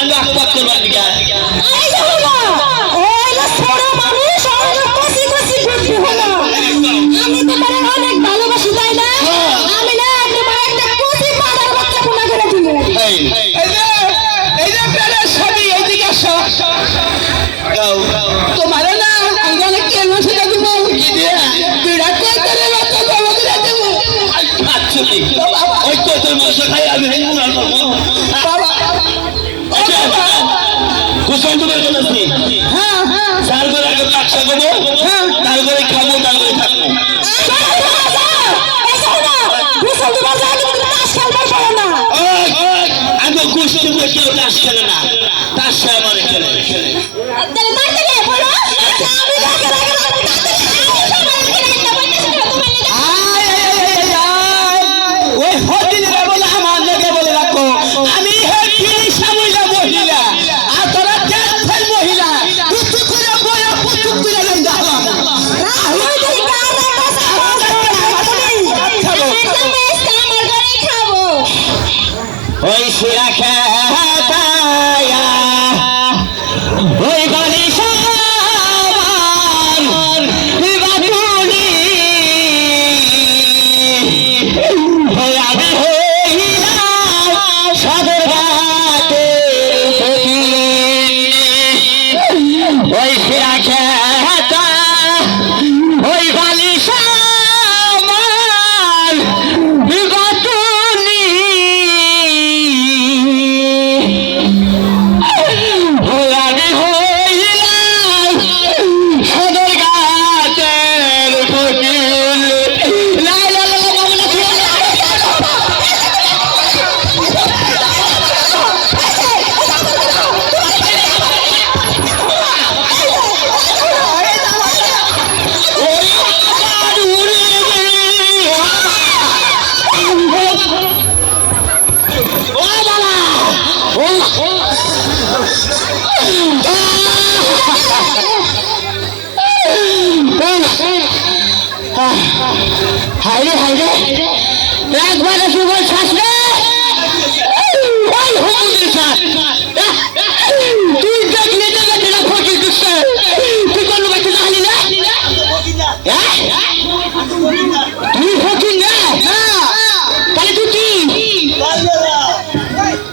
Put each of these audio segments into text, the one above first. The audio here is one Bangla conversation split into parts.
বললো আকপাক করবার দিকে এই যে হলো ওই না ছোট মানুষ ওই না কচি কচি বুদ্ধি হলো আমি তোমারে অনেক ভালোবাসি তাই না আমি না তোমার একটা কচি পাড়ার বাচ্চা কোনা করে দিব এই যে প্যারা সবই এইদিকে আসো গাও তোমার না আমি অনেক কেন সেটা দিব কি দিয়ে বিরাট করে বাচ্চা বাবা করে দেব আচ্ছলি ওই তো তোর মাংস খাই আমি হেঙ্গুল করবো বাবা কুসল তো বের করতেছি হ্যাঁ চার করে আগে ব্যবসা করবো তারপরে খাবো তারপরে থাকবো আমি গোষ্ঠী কেউ তাস খেলে না তার সে আমার খেলে ওই হদিনে বলে আমার লোকে বলে রাখো আমি মহিলা আর তোরা ফেল মহিলা পুচুক করে বয়া পুচুক করে নেই যাওয়া ওই শিরা খেতায়া ওই বালি সামান বাতুনি ওই আমি হইলাম সদর ঘাটে ওই শিরা খেতা ওই বালি সামান বাতুনি আমি হইলাম সদর ঘাটের ফকির লা লা লা লা বাবু হাইরে হাইরে একবারে সুবল শাসরে ওই হুমুদের শাস তুই দেখলে তো দেখে না ফকির দুঃখে তুই কোনো বাচ্চা জানি না তুই ফকির না তাহলে তুই কি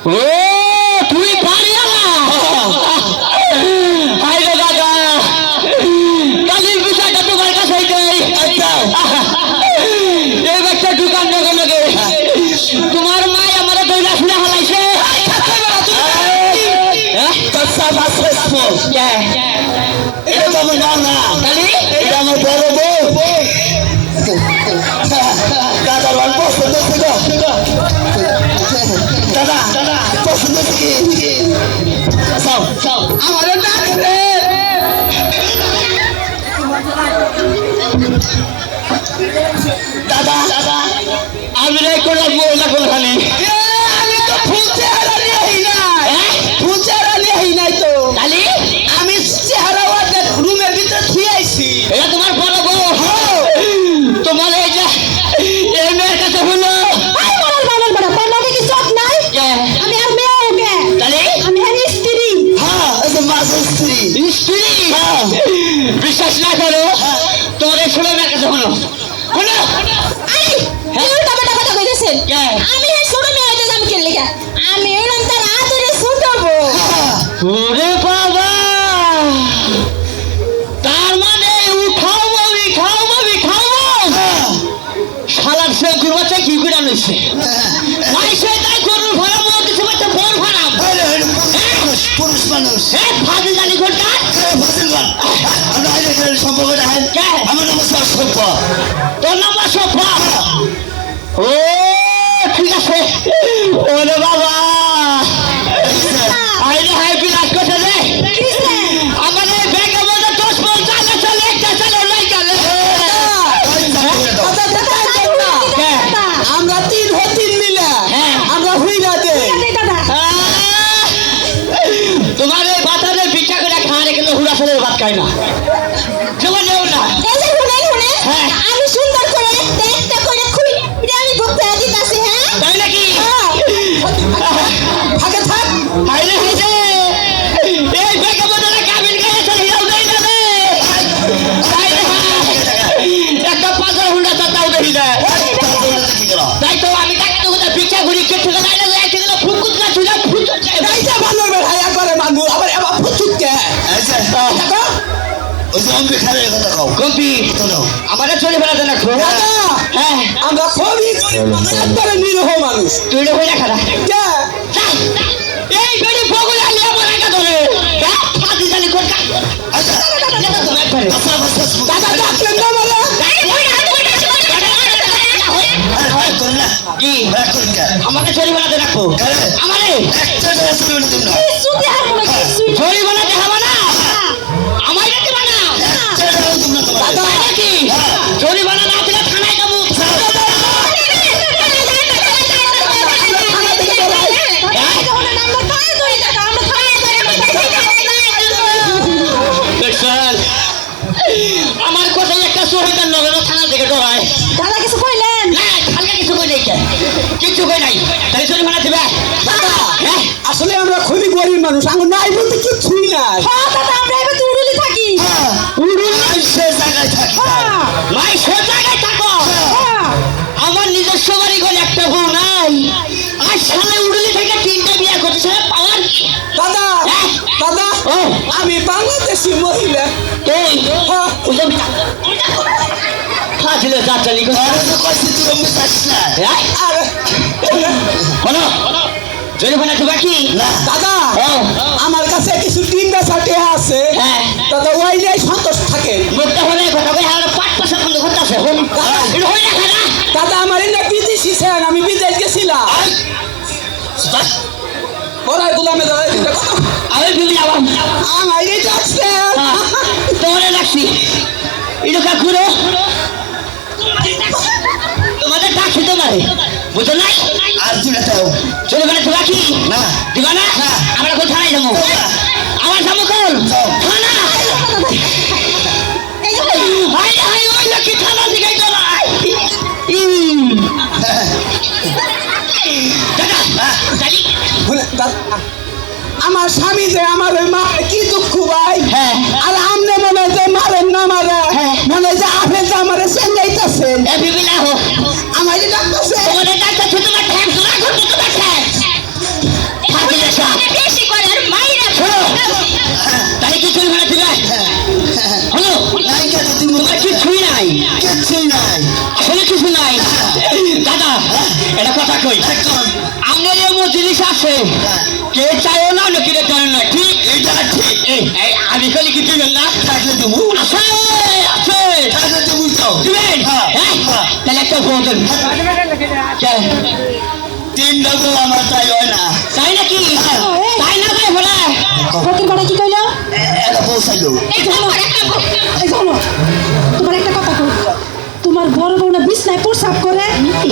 ও তুই বাড়িওয়ালা হাইরে দাদা কালির বিষয়টা তোমার কাছে এই বাচ্চা দোকান লগে লগে তোমার মাই আমার দইলা শুনে হালাইছে এটা তো আমার না এটা আমার বড় বউ দাদার বাল পছন্দ ছিল দাদা পছন্দ কি আমার দাদা আমি রে করে বউ না করে খালি আমি তো ফুল চেহারা নিয়ে নাই তো খালি আমি চেহারা রুমের ভিতরে থুয়ে আইছি এটা তোমার বড় বউ তোমার এই যে এই মেয়ের কাছে হলো আমি আর মেয়ে ওকে তাহলে আমি আর স্ত্রী হ্যাঁ স্ত্রী বিশ্বাস না করো তোর এই ষোলো মেয়ের কাছে হলো কথা কইতেছেন আমি এই ছোট মেয়ে হইতে যাম কেন লেখা আমি এলাম তার আদরে ছুটবো ওরে বাবা তার মানে উঠাবো শালার সে গুরবাচ্চা কি করে আনছে মাইসে তাই গরুর ভাড়া মনে দিছে বাচ্চা বড় ভাড়া পুরুষ মানুষ ফাজিল জানি ঘটনা আমরা সম্পর্ক দেখেন আমার নাম সভ্য তোর নাম সভ্য ও ঠিক আছে ওরে বাবা আইরে হাই বিলাস করছে রে আমার এই ব্যাগের মধ্যে 10-50 চলে একটা চলে নাই গেলে আমরা তিন মিলে আমরা হুই না দে তোমার এই বাতারে ভিক্ষা করে খাওয়ারে কিন্তু হুড়াশালের ভাত খায় না যেমন নেও না আমি সুন্দর করে দেখতে করে খুই আমি ভক্ত দিতাছি হ্যাঁ তাই নাকি আগে থাক হাইরে হাইরে ওই যে অম্বি খালে কথা কও কম্পি শোনো আমাদের চলে বেড়াতে না খুব দাদা হ্যাঁ আমরা খুবই গরিব মানুষ, একবারে নিরীহ মানুষ তুই হয়ে দেখা না কে? এই বেড়ি বগুলা লিয়া মনে কা ধরে ফাঁদি জানি কোন কা আচ্ছা আচ্ছা আচ্ছা দাদা ডাকলেন না বলে আরে কর না কি রাখ কর কে আমাকে চলে বেড়াতে রাখবো আরে আমারে একটা জায়গা শুনে না তোমরা শুধু আর মনে কিছুই চলে বেড়াতে হবে না আমার কাছে বানা একটা জায়গা তোমরা তোমার দাদা কি চলে বেড়া না দিলে থানায় যাবো দেখছেন? আমার কথাই একটা শহীদের নগর থানা থেকে ডরায় দাদা কিছু কইলেন না হালকা কিছু কই নাই কিছু কই নাই তাহলে চলে বেড়া দিবে হ্যাঁ আসলে আমরা খুবই গরিব মানুষ আমার নাই বলতে কিছুই নাই হ্যাঁ দাদা আমরা এবার তুড়ুলি থাকি সে জায়গায় থাকি ভাই সে জায়গায় থাকো হ্যাঁ আমার নিজস্ব বাড়ি ঘরে একটা বউ নাই আর সামনে উড়লি থেকে 3টা বিয়ে করছে পাওয়ার কি দাদা দাদা ও আমি বাংলাদেশি মহিলা তুই হ্যাঁ, ফাজিলে যাত্রালি আরে তো কইছি তুই অম্বি চাচ্ছিস না আরে বলো জরিমানা দেবা কি না দাদা ও আমার কাছে কিছু টিন্ডা ছাটে আছে হ্যাঁ দাদা ওই নিয়ে সন্তোষ থাকে মুখটা হলে কথা কই আর পাট পাশে বন্ধ করতেছে এটা হই না খানা দাদা আমার এনে বিদেশি ছেন আমি বিদেশ গেছিলাম ওরাই গোলামে দাঁড়াই দিতে আমি বিবি যাবাম আমার এই ডাকছেন তোমারে রাখছি এটা কা ঘুরো তোমাদের ডাকছি তোমারে বুঝো নাই আর তুই দাও চলে বেড়া দিবা কি না দিবা না আমরা কোন থানায় যাবো আমার যাবো কোন থানা হাই হাই ওই লোকে থানা দিকে চলো দাদা জানি আমার স্বামী যে আমার ওই মা কি দুঃখ ভাই হ্যাঁ আর আমনে মনে হয় যে মারেন না মারে হ্যাঁ। মনে হয় যে আপনি যে আমার চেন্নাইতেছেন এ বিবি না হো আমার এই ডাকতেছে তোমাদের ডাক্তার শুধু তোমার ঠ্যাং শোনা করতে তোমার ঠ্যাং ফাটিলে সব বেশি করে আর মাইরা শোনো তাহলে কি চলে বেড়া দিবে হলো নাই কে তো তুমি তোমার কিছুই নাই কিছুই নাই আসলে কিছু নাই দাদা এটা কথা কই এখন আমাদের এমন জিনিস আছে কে চাইও না নাকি রে জানেন না ঠিক এইটা ঠিক এই এই আমি কলি কি দিবেন না থাকলে তুমি আছে আছে থাকলে তুমি তো দিবেন হ্যাঁ তাহলে একটা ফোন দেন কে? তিনটা তো আমার তাই হয় না তাই নাকি তাই না তাই বলে ফকির বাড়া কি কইলো এটা পৌঁছাইলো এই শোনো এই শোনো তোমার একটা কথা কই তোমার বড় বউ না বিছনায় প্রসাব করে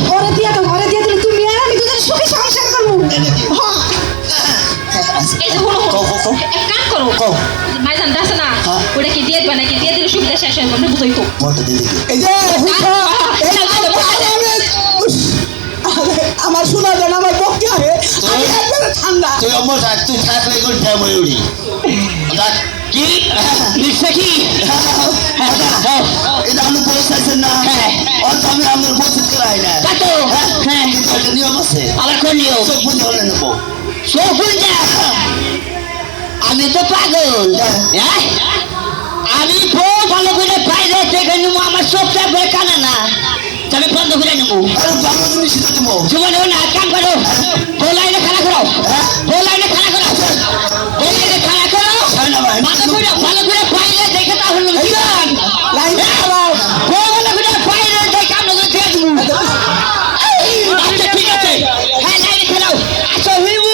ঘরে দিয়া তো ঘরে দিয়া দিলে তুমি আর আমি দুজন সুখে সংসার করবো এই যে হলো কও, কও, কও। এক কাম করো কও। মাইজান দাস না হ্যাঁ। ওটা কি দিয়ে দিবা নাকি দিয়ে দিলে সুবিধা শেষ হয়ে যাবে বুঝই তো বলতে দিদি এই যে হুঁকা, এই আমার শোনা দেন আমার পক্ষে আহে আমি একবারে ঠান্ডা তুই অমর থাক তুই থাকলে কোন ফ্যামিলি উড়ি দেখ কি নিশ্চয় কি এটা আমি পৌঁছাইছেন না হ্যাঁ। অত আমি আমার পৌঁছাতে করাই না তা তো হ্যাঁ কিন্তু একটা নিয়ম আছে আবার কোন নিয়ম চোখ বন্ধ হলে নেবো সফুল আমি তো পাগল হ্যাঁ? আমি খুব ভালো করে বাইরে থেকে নেবো আমার চোখটা বের কানে না আমি বন্ধ করে নেবো আরে বাংলা তুমি শিখে দেবো জীবনে না কাম করো বলাইনে খানা করো বলাইনে খানা করো বলাইনে খানা করো ভালো করে বাইরে দেখে তাহলে জীবন লাইন খারাপ ভালো করে বাইরে দেখে আমরা দিয়ে দেবো আচ্ছা ঠিক আছে হ্যাঁ লাইনে খেলাও আচ্ছা হিবু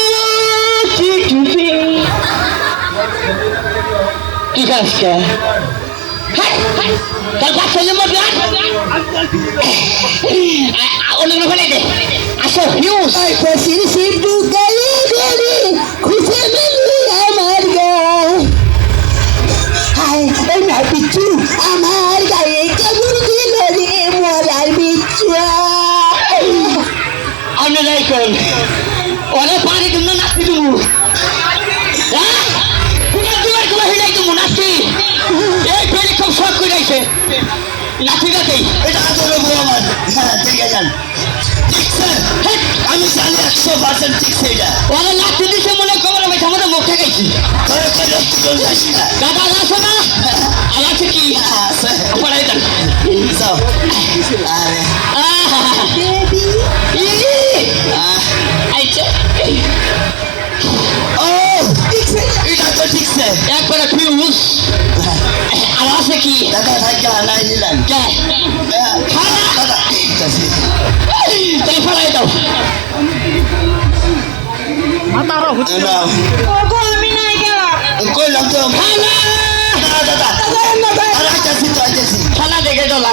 কি কাজটা তার বাচ্চা জন্ম বিয়ার অন্য ফেলে দে আসো হিউজ পশির সিদ্ধু গলি গলি খুশি মিলি আমার গায়ে হায় এই না পিছু আমার গায়ে কেমন দিল রে মরার বিচ্ছু আমি নাই কোন ওরে পানি তুমি নাচি তুমি হ্যাঁ তোমার দুয়ার গুলো হিলাই তুমি নাচি এই ফেলে খুব শখ করে যাইছে নাচি নাচি এটা আদরে বউ আমার হ্যাঁ দেখে যান ঠিক স্যার আমি জানি 100% ঠিক সেইটা ওরা নাচি দিছে মনে খবর আমি আমাদের মুখ ঠেকাইছি করে করে তুই যাস না দাদা আসো না আমার আরে বেবি আইছে ও এটা তো ঠিকছে একবারে ফিউজ আর আছে কি দাদা থাকা নাই নিলাম কে দাদা ঠিক আছে তাই ফলাই দাও না ওগো আমি নাই গেলাম কইলাম তো ফালা দাদা আর আইতাছি তো আইতাছি ফালা দেখে ডলা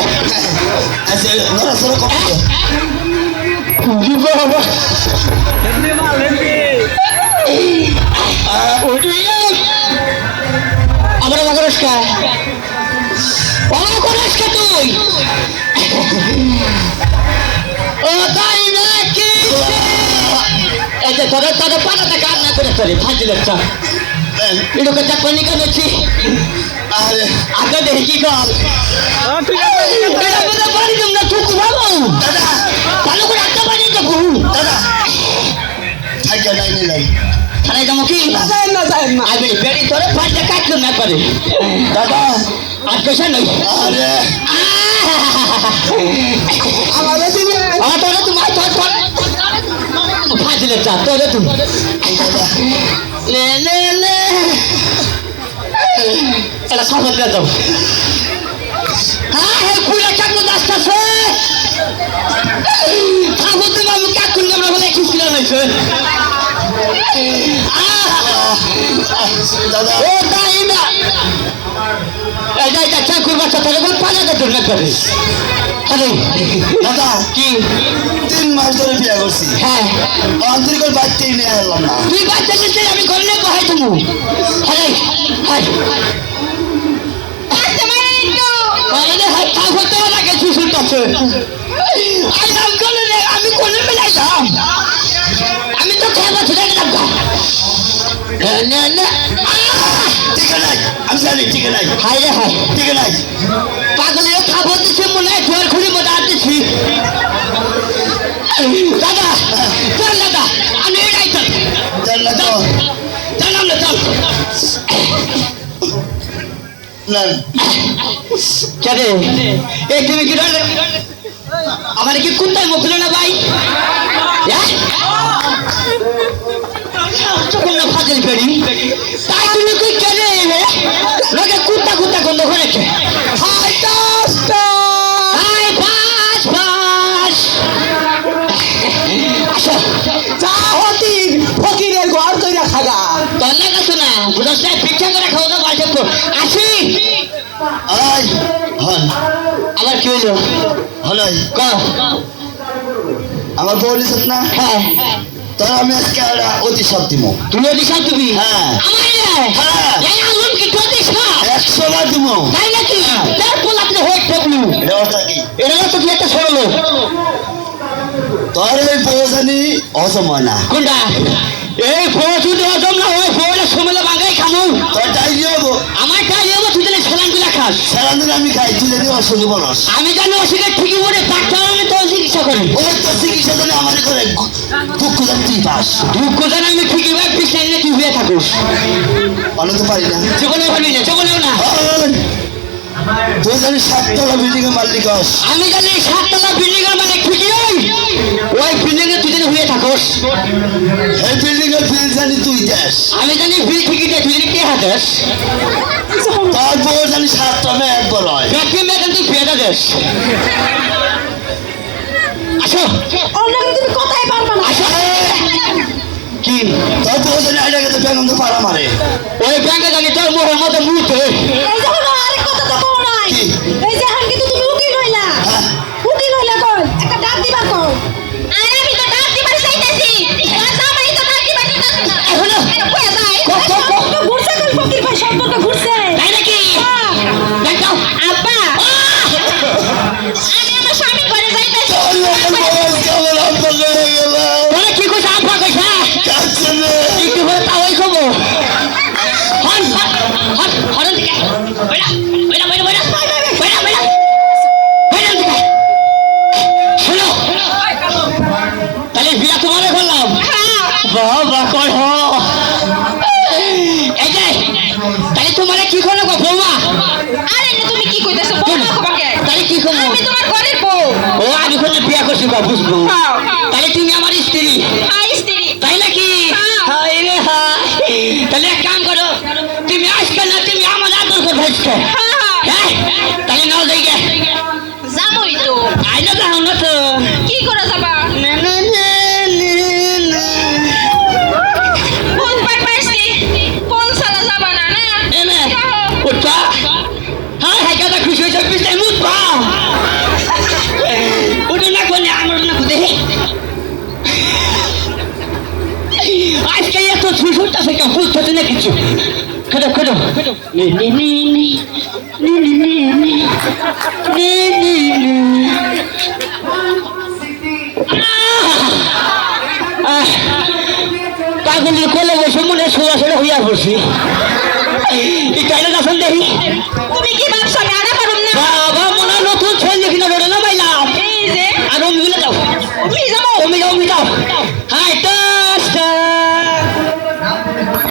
আচ্ছা নড়াচড়া করো বাবা আমরা বাগরস্কা বাগরস্কা তুই ও তাই নাকি এই যে তোরা তোরা পানাটা কাজ না করে তোরে ফাজিল একটা এটাকে চাকরি কেনেছি আরে আগে দেখি কি কর এটা বুঝে পারি তোমরা টুকু ভাবো দাদা ভালো করে একটা পানি দেবো দাদা থাকা নাই নিলাম থানায় যাবো কি আমি বেড়ি ধরে ফাঁসটা কাটলাম না পারে দাদা আর পয়সা নেই আরে আমাদের দিনে তোরা তোমার তোর ফাঁসলে চা তোরে তুমি দাদা লে লে লে এলা সাফল দিয়ে দাও হ্যাঁ পুরা চাকু আসতেছে সাফল তুমি আমি কাকুন আমরা বলে খিসকিলা নাইছে দাদা ও তাই না এটা চাকুর বাচ্চা তাহলে কোন পালাতে তোর না করে আরে দাদা কি 3 মাস ধরে বিয়ে করছি হ্যাঁ আন্তরিকর বাচ্চাই নিয়ে এলাম না তুই বাচ্চা নিতে আমি করলে কহাই তুমি আরে হাই আরে হাই তা হতে লাগে সুসুর কাছে আই নাম করে আমি কোনে মিলাইলাম আমি তো খেলা ছেড়ে দিলাম না না ঠিক নাই আমি জানি ঠিক নাই হাই রে হাই ঠিক নাই পাগলের খাবো দিছে মনে হয় জোর খুঁড়ি মতো আসতেছি দাদা চল দাদা আমি এটাই চল জানলা তো চল আমরা চল না কে এই তুমি কি আমার কি কুত্তায় মুখলো না ভাই কোন ফাজিল করি তাই তুমি কি কেনে লোকে কুত্তা কুত্তা গন্ধ করেছে হাই দোস্ত হাই বাস বাস আসো যা হতি ফকিরের ঘর কইরা খাগা তোর না কাছে না বুঝছ না পিঠা করে খাওয়া দাওয়া বাড়ছে তো আসি আই হন আবার কি হইলো হলাই ক আমার বলিস না হ্যাঁ তোর আমি আজকে একটা অতিশাপ দিব তুমি দিশা তুমি হ্যাঁ। হ্যাঁ। এই আলম কি তো দিশা 100 বার দিব তাই নাকি তারপর আপনি হোক ঠকলু এটা অর্থ কি এটা তো কি একটা সরলো তোর এই বউজানি হজম হয় না কোনটা এই ফোঁচু দেওয়া জম না ওই ফোঁটা সময় বাঙাই খামু তোর ডাইরি হবো আমার কাজ এবার তুই তাহলে সালাম গুলা খাস সারাদিন আমি খাই তুই যদি অসুখী বলস আমি জানি অসুখের ঠিকই বলে ডাক্তার আমি তো চিকিৎসা করি ওই তো চিকিৎসা জানে আমার করে দুঃখ জানি তুই পাস দুঃখ জানি আমি ঠিকই ভাই পিছনে নিয়ে তুই হয়ে থাকুস অনেক তো পারি না জীবনেও পারি না জীবনেও না ওই, তুই জানি 7 তলা বিল্ডিং এর মালিক হস আমি জানি 7 তলা বিল্ডিং এর মানে ঠিকই ওই বিল্ডিং এ তুই যদি হয়ে থাকুস এই বিল্ডিং এর বিল জানি তুই দেস আমি জানি বিল ঠিকই দে তুই যদি কে হাতেস তোর বউ জানি 7 তলা একবার হয় ব্যাকি মেয়ে তুই পেয়ে দেস আসো অন্য তুমি কথাই পারবা না আসো কি তোর বউ জানি আইডা গেছে বেগম তো পারা মারে ওই ব্যাংকে জানি তোর মোহের মতো মুহূর্তে এই যে হলো আরেক কথা তো কও নাই কি? এই যে এখন কিন্তু তুমি উকিল হইলা হ্যাঁ। উকিল হইলা কই একটা ডাক দিবা কও আরে আমি তো ডাক দিবার চাইতেছি কথা আমি তো ডাক দিবার চাইতেছি না এখনো? কই যাই কও। তো ঘুরছে কোন ফকির ভাই সম্পর্ক ঘুরছে তাই নাকি হ্যাঁ। দেখ দাও আব্বা আমি আমার স্বামী ঘরে যাইতেছি তোর লোকের বউ কেমন অন্তর হয়ে গেল তোরা কি কইছ আপা কইছ কাছে নে একটু হয়ে তাওই খাবো হন হন হন দিকে বইলা বইলা বইলা বইলা বইলা বইলা বইলা দিকে হলো তাহলে বিয়া তোমারে করলাম বাবা কই হ এই যে তাহলে তোমারে কি করলো গো বৌমা আরে না তুমি কি কইতাছো বৌমা খবরকে তাহলে কি করবো আমি তোমার ঘরের বুঝবো হ্যাঁ। তাহলে তুমি আমার স্ত্রী হাই স্ত্রী তাই নাকি হ্যাঁ। হায় রে হায় তাহলে এক কাম করো তুমি আজকে না তুমি আমার আদর করে আজকে হ্যাঁ তাহলে নাও যাই গে যাবই তো আইনা যাও না তো কি করে যাবা কোন পাই পাইছি কোন সালা যাবা না না এনে উঠবা হ্যাঁ হ্যাঁ কথা খুশি হয়েছে পিছনে মুতবা উঠো না কোনে আমার না খুদে আজকে এত ছুটটা থেকে বুঝতে না কিছু খোদো খোদো নে নে নে নে নে নে নে নে নে নে পাগলের কোলে বসে মনে সোজাসোজা হইয়া পড়ছি এই টাইলে আসন দেখি তুমি কি ভাবছো আমি আড়া পারুম না বাহ